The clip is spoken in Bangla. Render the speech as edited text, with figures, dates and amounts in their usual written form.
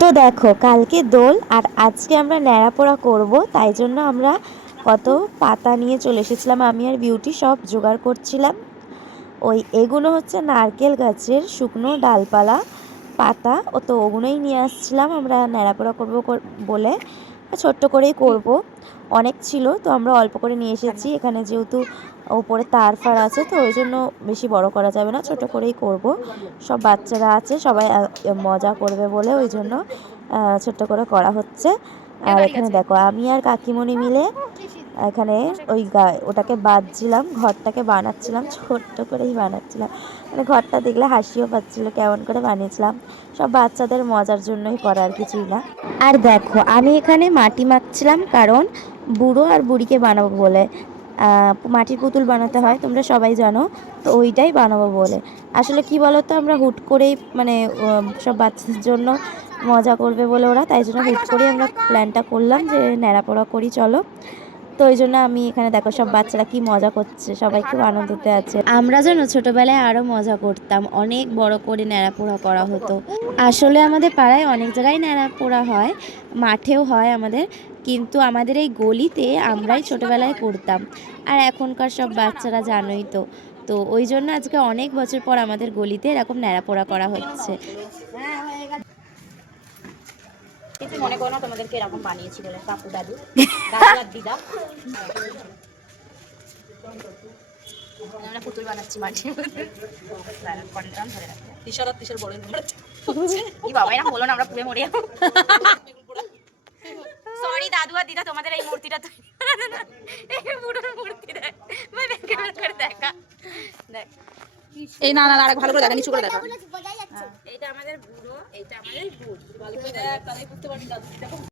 তো দেখো কালকে দোল আর আজকে আমরা ন্যাড়াপোড়া করব, তাই জন্য আমরা কত পাতা নিয়ে চলে এসেছিলাম। আমি আর বিউটি সব জোগাড় করছিলাম। এগুলো হচ্ছে নারকেল গাছের শুকনো ডালপালা পাতা, তো ওগুলোই নিয়ে আসছিলাম আমরা ন্যাড়াপোড়া করব বলে। ছোট্ট করেই করব, অনেক ছিল তো আমরা অল্প করে নিয়ে এসেছি। এখানে যেহেতু ওপরে তার ফার আছে তো ওই জন্য বেশি বড় করা যাবে না, ছোট করেই করব। সব বাচ্চারা আছে, সবাই মজা করবে বলে ওই জন্য ছোট্ট করে করা হচ্ছে। আর এখানে দেখো আমি আর কাকিমণি মিলে এখানে ওটাকে বাঁধছিলাম, ঘরটাকে বানাচ্ছিলাম, ছোট্ট করেই বানাচ্ছিলাম। মানে ঘরটা দেখলে হাসিও পাচ্ছিল, কেমন করে বানিয়েছিলাম। সব বাচ্চাদের মজার জন্যই করা, আর কিছুই না। আর দেখো আমি এখানে মাটি মাখছিলাম, কারণ বুড়ো আর বুড়িকে বানাবো বলে। মাটির পুতুল বানাতে হয়, তোমরা সবাই জানো, তো ওইটাই বানাবো বলে। আসলে কি বলো তো, আমরা হুট করেই মানে সব বাচ্চাদের জন্য মজা করবে বলে ওরা, তাই জন্য হুট করেই আমরা প্ল্যানটা করলাম যে ন্যাড়াপোড়া করি চলো। তো ওই জন্য আমি এখানে দেখো সব বাচ্চারা কি মজা করছে, সবাই খুব আনন্দতে আছে। আমরা জানো ছোটবেলায় আরো মজা করতাম, অনেক বড় করে ন্যাড়াপোড়া করা হতো। আসলে আমাদের পাড়ায় অনেক জায়গায় ন্যাড়াপোড়া হয়, মাঠেও হয় আমাদের, কিন্তু আমাদের এই গলিতে আমরাই ছোটবেলায় করতাম। আর এখনকার সব বাচ্চারা জানোই তো, তো ওই জন্য আজকে অনেক বছর পর আমাদের গলিতে এরকম ন্যাড়াপোড়া করা হচ্ছে। কিছু মনে করো না, তোমাদেরকে এরকম বানিয়েছি বলে। কাকু দাদু দাদু আর দিদা আমরা পুতুল বানাচ্ছি মাটির বাবা, এরকম বলো না, আমরা পুড়ে মরে যাবো। সরি দাদু আর দিদা, তোমাদের এই মূর্তিটা তো পুরো মূর্তি দেখ দেখা দেখ। এই না না আরেক ভালো করে দেখা, নিচু করে দেখা। এইটা আমাদের বুড়ো, এইটা আমাদের বুড়।